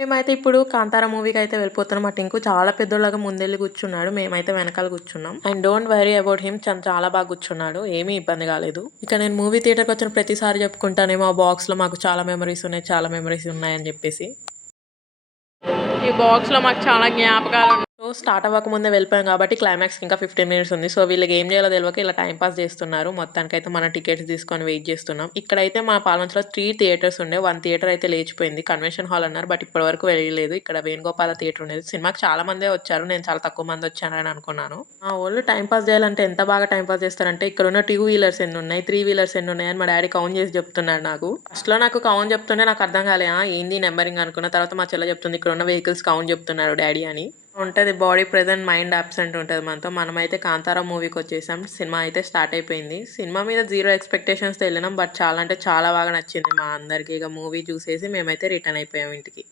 మేమైతే ఇప్పుడు కాంతార మూవీకి అయితే వెళ్ళిపోతున్నాం. అటు ఇంకో చాలా పెద్దోళ్ళగా ముందెళ్ళి కూర్చున్నాడు. మేమైతే వెనకాల కూర్చున్నాం. And don't worry about him. చాలా బాగా కూర్చున్నాడు. ఏమీ ఇబ్బంది కాలేదు. ఇక నేను మూవీ థియేటర్కి వచ్చిన ప్రతిసారి చెప్పుకుంటానేమో ఆ బాక్స్లో మాకు చాలా మెమరీస్ ఉన్నాయి చాలా మెమరీస్ ఉన్నాయని చెప్పేసి. ఈ బాక్స్లో మాకు చాలా జ్ఞాపకాలు స్టార్ట్ అవ్వక ముందే వెళ్ళిపోయాం కాబట్టి క్లైమాక్స్ ఇంకా ఫిఫ్టీన్ మినిట్స్ ఉంది. సో వీళ్ళకి ఏం చేయాలో తెలియక ఇలా టైం పాస్ చేస్తున్నారు. మొత్తానికైతే మన టికెట్స్ తీసుకొని వెయిట్ చేస్తున్నాం. ఇక్కడైతే మా పాలంచలో త్రీ థియేటర్స్ ఉండే. వన్ థియేటర్ అయితే లేచిపోయింది. కన్వెన్షన్ హాల్ అన్నారు బట్ ఇప్పటి వరకు వెళ్ళలేదు. ఇక్కడ వేణుగోపాల థియేటర్ ఉండేది. సినిమాకి చాలా మందే వచ్చారు. నేను చాలా తక్కువ మంది వచ్చానని అనుకున్నాను. మా వాళ్ళు టైం పాస్ చేయాలంటే ఎంత బాగా టైం పాస్ చేస్తారంటే ఇక్కడ ఉన్న టూ వీలర్స్ ఎన్ని ఉన్నాయి? త్రీ వీలర్స్ ఎన్ని ఉన్నాయి అని మా డాడీ కౌంట్ చేసి చెప్తున్నాడు నాకు. ఫస్ట్లో నాకు కౌంట్ చెప్తుంటే నాకు అర్థం కాలే. ఏంది నెంబరింగ్ అనుకున్న తర్వాత మా చెల్ల చెప్తుంది ఇక్కడ ఉన్న వెహికల్స్ కౌంట్ చెప్తున్నాడు డాడీ అని. ఉంటుంది. బాడీ ప్రెజెంట్ మైండ్ అబ్సెంట్ ఉంటుంది మనతో. మనమైతే కాంతారా మూవీకి వచ్చేసాం. సినిమా అయితే స్టార్ట్ అయిపోయింది. సినిమా మీద జీరో ఎక్స్పెక్టేషన్స్తో వెళ్ళినాం బట్ చాలా అంటే చాలా బాగా నచ్చింది మా అందరికీ. ఇక మూవీ చూసేసి మేమైతే రిటర్న్ అయిపోయాం ఇంటికి.